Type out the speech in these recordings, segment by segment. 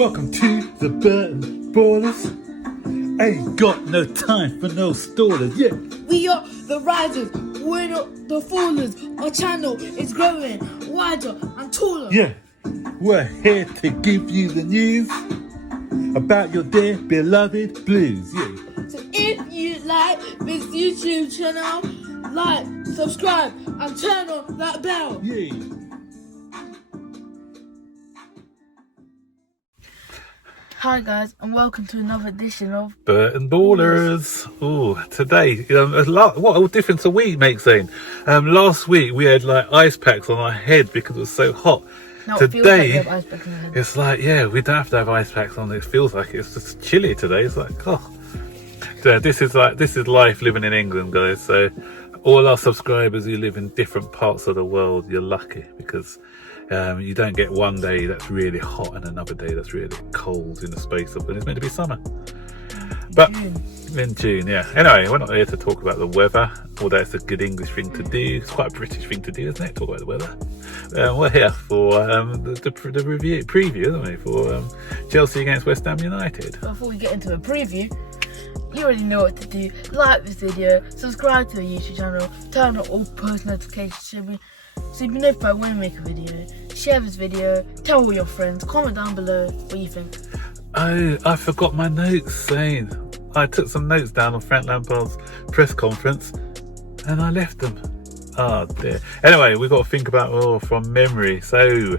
Welcome to the Burton Ballers. Ain't got no time for no stallers, yeah. We are the risers, we're not the fallers. Our channel is growing wider and taller. Yeah, we're here to give you the news about your dear beloved blues, yeah. So if you like this YouTube channel, like, subscribe and turn on that bell. Yeah. Hi guys, and welcome to another edition of Burton Ballers. Oh, today, what a difference a week makes, Zane. Last week we had like ice packs on our head because it was so hot. Now Today, it feels like we have ice packs on our head. it's like, yeah, we don't have to have ice packs on. It feels like it's just chilly today. It's like, oh, this is life living in England, guys. So all our subscribers who live in different parts of the world, you're lucky because you don't get one day that's really hot and another day that's really cold in the space of, and it's meant to be summer. But in June, yeah. Anyway, we're not here to talk about the weather, although it's a good English thing to do. It's quite a British thing to do, isn't it? Talk about the weather. We're here for the review preview, isn't we, for Chelsea against West Ham United. Before we get into a preview, you already know what to do. Like this video, subscribe to the YouTube channel, turn on all post notifications so you'll be notified when we make a video. Share this video, tell all your friends, comment down below what you think. Oh, I forgot my notes, Zane. I took some notes down on Frank Lampard's press conference and I left them. Oh dear. Anyway, we've got to think about from memory. So,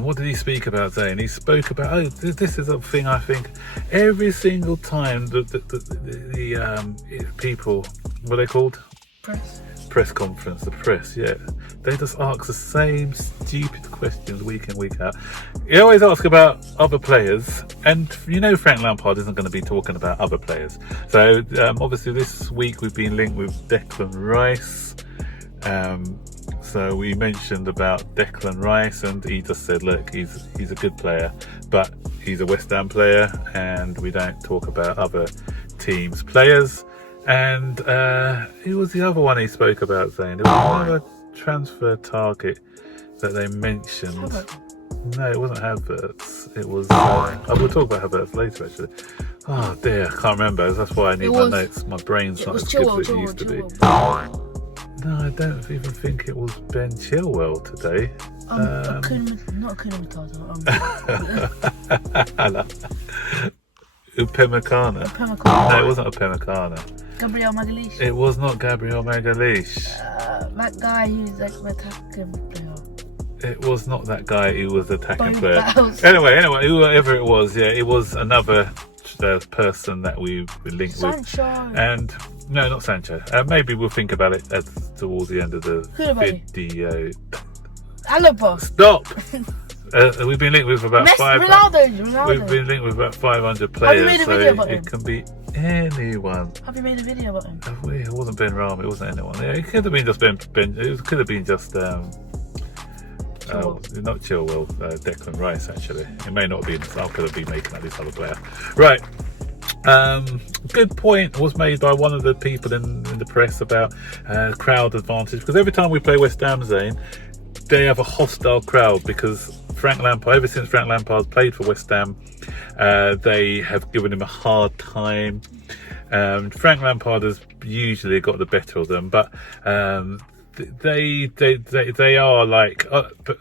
what did he speak about, Zane? He spoke about, this is a thing I think every single time the people, what are they called? Press conference, the press, yeah. They just ask the same stupid questions week in, week out. He always asks about other players, and you know Frank Lampard isn't going to be talking about other players. So obviously this week we've been linked with Declan Rice. So we mentioned about Declan Rice, and he just said, look, he's a good player, but he's a West Ham player, and we don't talk about other teams' players. And who was the other one he spoke about, Zane? There was another transfer target that they mentioned. No, it wasn't Havertz. It was. We'll talk about Havertz later, actually. Oh dear, I can't remember. That's why I need my notes. My brain's not as good as it used to be. No, I don't even think it was Ben Chilwell today. Not Kuna Matata. Upamecano. No, it wasn't Upamecano. Gabriel Magalhaes. It was not Gabriel Magalhaes. That guy who's like an attacking player. It was not that guy who was attacking player. Battles. Anyway, whoever it was, yeah, it was another person that we linked Sancho. with. And no, not Sancho. Maybe we'll think about it towards the end of the video. Alaba. Stop. We've been linked with about Ronaldo. We've been linked with about 500 players. Have you made a video about him? It can be anyone. Have you made a video about him? It wasn't Ben Rama. It wasn't anyone. Yeah, it could have been just Ben. It could have been just not Chilwell. Declan Rice. Actually, it may not have been. I could have been making up this other player. Right. Good point was made by one of the people in the press about crowd advantage, because every time we play West Ham, Zane, they have a hostile crowd because Frank Lampard, ever since Frank Lampard's played for West Ham, they have given him a hard time. Frank Lampard has usually got the better of them, but they are like, but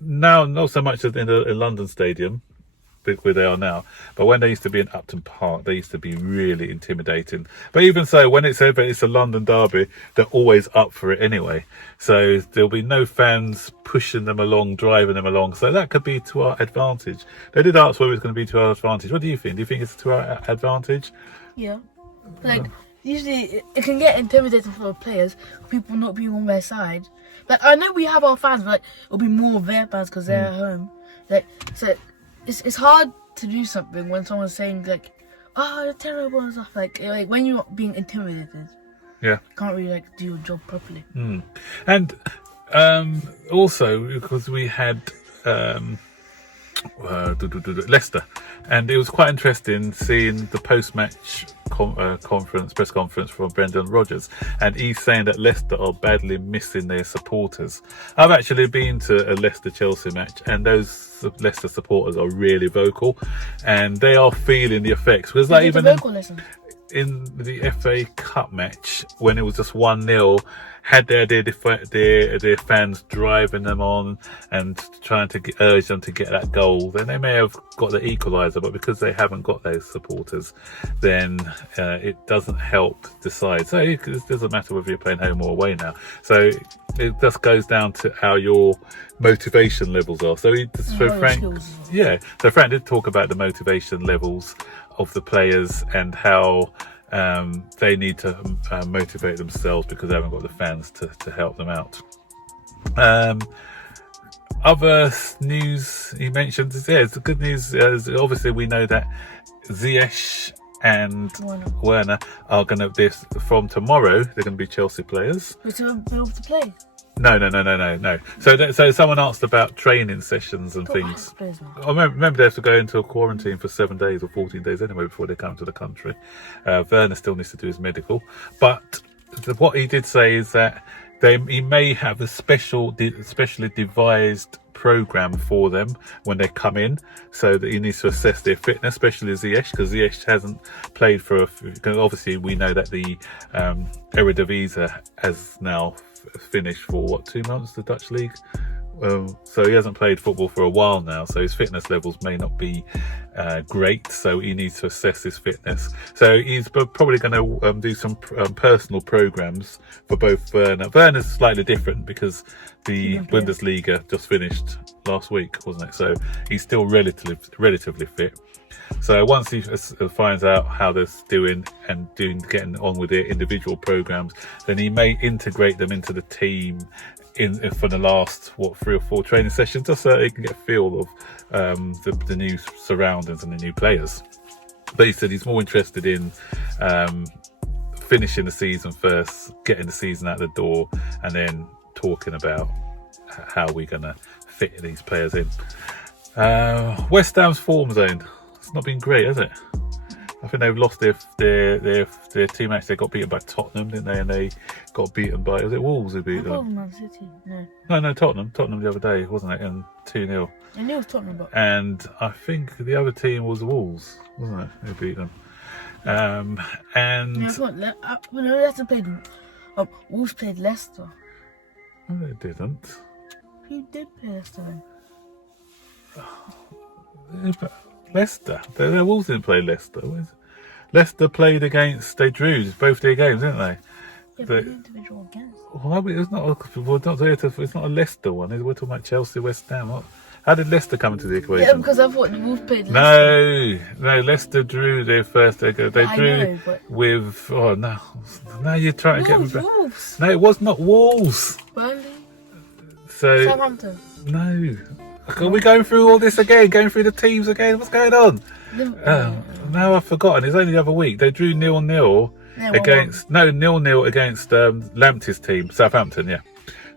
now not so much in the London Stadium, where they are now, but when they used to be in Upton Park, they used to be really intimidating. But even so, when it's over, it's a London derby, they're always up for it anyway. So there'll be no fans pushing them along, driving them along. So that could be to our advantage. They did ask whether it's going to be to our advantage. What do you think? Do you think it's to our advantage? Yeah. Like, usually it can get intimidating for players, people not being on their side. Like, I know we have our fans, but like, it'll be more of their fans because they're at home. Like, so it's hard to do something when someone's saying like, "Oh, you're terrible" and stuff. Like when you're being intimidated, yeah, you can't really like do your job properly. And also because we had Leicester, and it was quite interesting seeing the post-match press conference from Brendan Rodgers, and he's saying that Leicester are badly missing their supporters. I've actually been to a Leicester-Chelsea match, and those Leicester supporters are really vocal, and they are feeling the effects. Because like even in the FA Cup match, when it was just 1-0, had their fans driving them on and trying to urge them to get that goal, then they may have got the equaliser, but because they haven't got those supporters, then it doesn't help decide. So it doesn't matter whether you're playing home or away now. So it just goes down to how your motivation levels are. So Frank did talk about the motivation levels of the players and how they need to motivate themselves because they haven't got the fans to help them out. Other news he mentioned is, it's the good news. Obviously, we know that Ziyech and Werner are going to be, from tomorrow, they're going to be Chelsea players. Which will be able to play? No. So someone asked about training sessions and things. I remember they have to go into a quarantine for 7 days or 14 days anyway before they come to the country. Werner still needs to do his medical. But what he did say is that he may have a specially devised program for them when they come in, so that he needs to assess their fitness, especially Ziyech, because Ziyech hasn't played for obviously we know that the Eredivisie has now finished for 2 months, the Dutch league. So he hasn't played football for a while now, so his fitness levels may not be great, so he needs to assess his fitness. So he's probably going to do some personal programs for both Werner. Werner's slightly different because the Bundesliga just finished last week, wasn't it? So he's still relatively fit. So once he finds out how they're doing and getting on with their individual programs, then he may integrate them into the team for the last 3 or 4 training sessions, just so he can get a feel of the new surroundings and the new players. But he said he's more interested in finishing the season first, getting the season out the door, and then talking about how we're going to fit these players in. West Ham's form zone, it's not been great, has it? I think they've lost their team match. They got beaten by Tottenham, didn't they? And they got beaten by, was it Wolves who beat them? Man City, no. No, Tottenham the other day, wasn't it? And 2-0. I knew it was Tottenham, but... And I think the other team was Wolves, wasn't it? Who beat them. And... No, Leicester played... Wolves played Leicester. No, they didn't. Who did play Leicester then? Leicester. The Wolves didn't play Leicester. Leicester played against. They drew both their games, didn't they? Yeah, but individual games. Well, it's not a Leicester one. We're talking about Chelsea, West Ham. How did Leicester come into the equation? Yeah, because I thought the Wolves played Leicester. No. Leicester drew their first. They drew with. Oh no! Now you're trying to get me back. Wolves. No, it was not Wolves. Burnley. So Southampton. No. Are we going through all this again? Going through the teams again? What's going on? Now I've forgotten. It's only the other week. They drew 0-0 against 0-0 against Lamptey's team, Southampton. Yeah.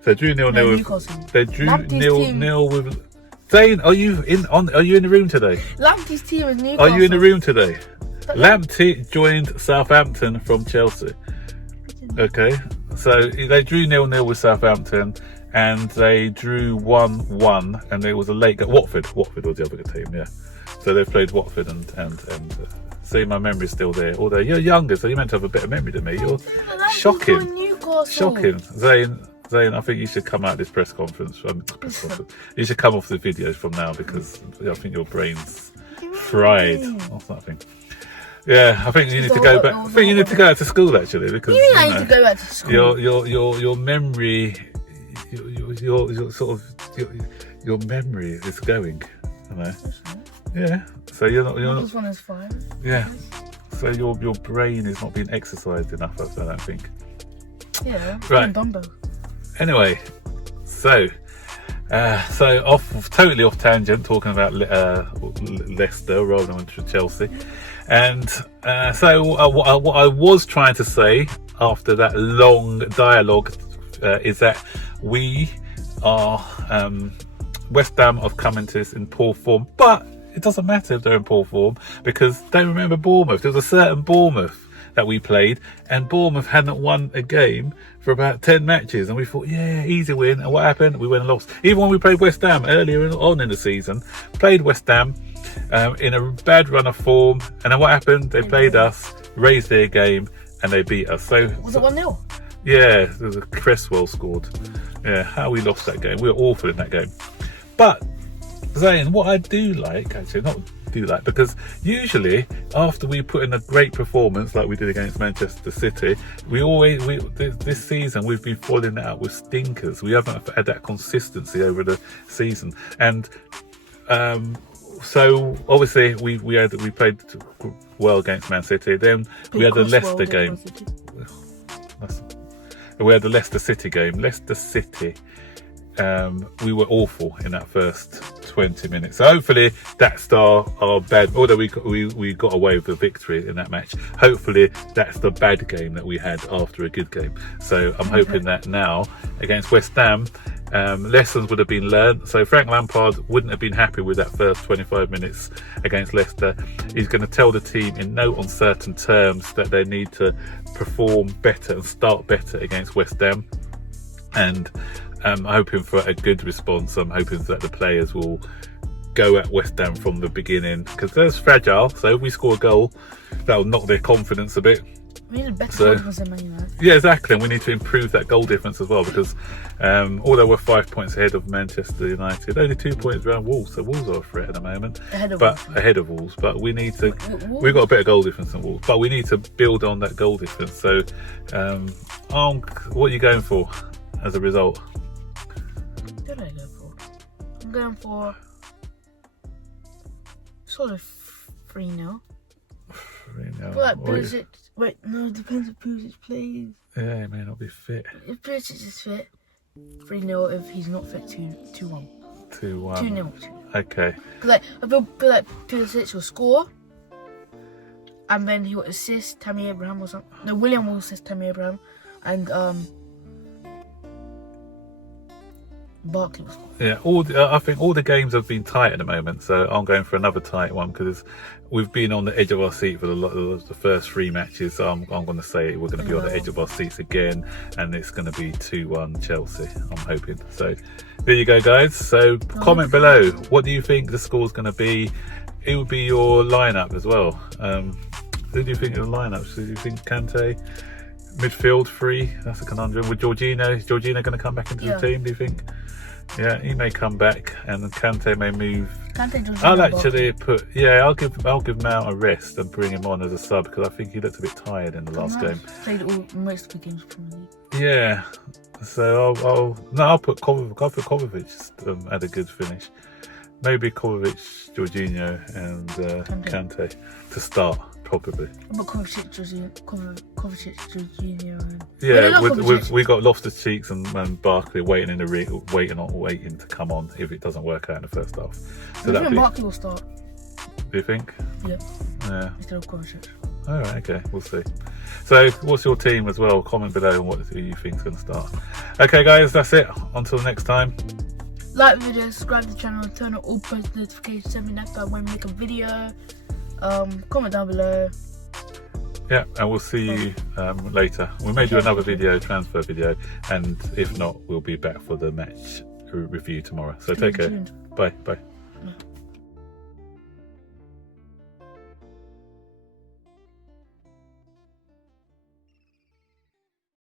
So they drew 0-0. Newcastle. They drew 0-0 with. Zane, are you in the room today? Lamptey's team is Newcastle. Are you in the room today? Lamptey joined Southampton from Chelsea. Okay. So they drew 0-0 with Southampton. And they drew 1-1, and there was a late goal. Watford was the other team, yeah. So they've played Watford and see, my memory's still there. Although you're younger, so you're meant to have a better memory than me. You're shocking. Zane, I think you should come out of this press conference. You should come off the videos from now, because I think your brain's fried or something. Yeah, I think you need to go back. I think you need to go out to school, actually, because I need to go back to school. Your memory. Your memory is going, you know. Yeah. So you're not. This one is 5. Yeah. So your brain is not being exercised enough, I don't think. Yeah. Right. Dumbo. Anyway, so totally off tangent, talking about Leicester rather than Chelsea, and what I was trying to say after that long dialogue is that we are West Ham have come into this in poor form, but it doesn't matter if they're in poor form, because don't remember Bournemouth. There was a certain Bournemouth that we played, and Bournemouth hadn't won a game for about 10 matches, and we thought, yeah, easy win. And what happened? We went and lost. Even when we played West Ham earlier on in the season, played West Ham in a bad run of form, and then what happened? They played us, raised their game, and they beat us. So Was it 1-0? yeah, there was a Cresswell scored. Yeah, how we lost that game. We were awful in that game. But Zayn, what I do like, actually, not do like, because usually after we put in a great performance like we did against Manchester City, this season we've been falling out with stinkers. We haven't had that consistency over the season, and so obviously we played well against Man City. Then we had the Leicester game. We had the Leicester City game. Leicester City. We were awful in that first 20 minutes. So hopefully that's our bad. Although we got away with the victory in that match. Hopefully that's the bad game that we had after a good game. So I'm hoping that now against West Ham, lessons would have been learned. So Frank Lampard wouldn't have been happy with that first 25 minutes against Leicester. He's going to tell the team in no uncertain terms that they need to perform better and start better against West Ham. And I'm hoping for a good response. I'm hoping that the players will go at West Ham from the beginning, because they're fragile. So if we score a goal, that'll knock their confidence a bit. We need a better confidence than Man United. Yeah, exactly. And we need to improve that goal difference as well, because although we're 5 points ahead of Manchester United, only 2 points around Wolves. So Wolves are a threat at the moment. Ahead of Wolves. But we need to. We've got a better goal difference than Wolves, but we need to build on that goal difference. So, what are you going for as a result? What did I go for? I'm going for sort of 3-0. 3-0. But Pulisic, wait, no, it depends if Pulisic plays. Yeah, he may not be fit. If Pulisic is fit, 3-0. If he's not fit, 2-1. 2-1. 2-0. Okay. Because I feel like Pulisic will score, and then he will assist Tammy Abraham or something. No, William will assist Tammy Abraham, and Barkley was. Yeah, I think all the games have been tight at the moment, so I'm going for another tight one, because we've been on the edge of our seat for the first 3 matches. So I'm going to say we're going to be on the edge of our seats again, and it's going to be 2-1 Chelsea. I'm hoping. So there you go, guys. So comment below, what do you think the score's going to be? It would be your lineup as well. Who do you think of the lineup? So do you think Kante? Midfield 3, that's a conundrum. With Jorginho, is Jorginho going to come back into the team, do you think? Yeah, he may come back, and Kante may move. I'll actually I'll give Mount a rest and bring him on as a sub, because I think he looked a bit tired in the last game. Played most of the games for me. Yeah, so I'll put Kovacic at a good finish. Maybe Kovacic, Jorginho, and Kante to start. Probably. But Kovacic, Jorginho. Yeah, we got Loftus-Cheek and Barkley waiting to come on if it doesn't work out in the first half. So I think Barkley will start. Do you think? Yeah. Yeah. Instead of Kovacic. All right. Okay. We'll see. So, what's your team as well? Comment below on what you think's going to start. Okay, guys. That's it. Until next time. Like the video, subscribe to the channel, turn on all post notifications, send me that when we make a video. Comment down below. Yeah, and we'll see you later. We may do another transfer video, and if not, we'll be back for the match review tomorrow. So take care. Bye.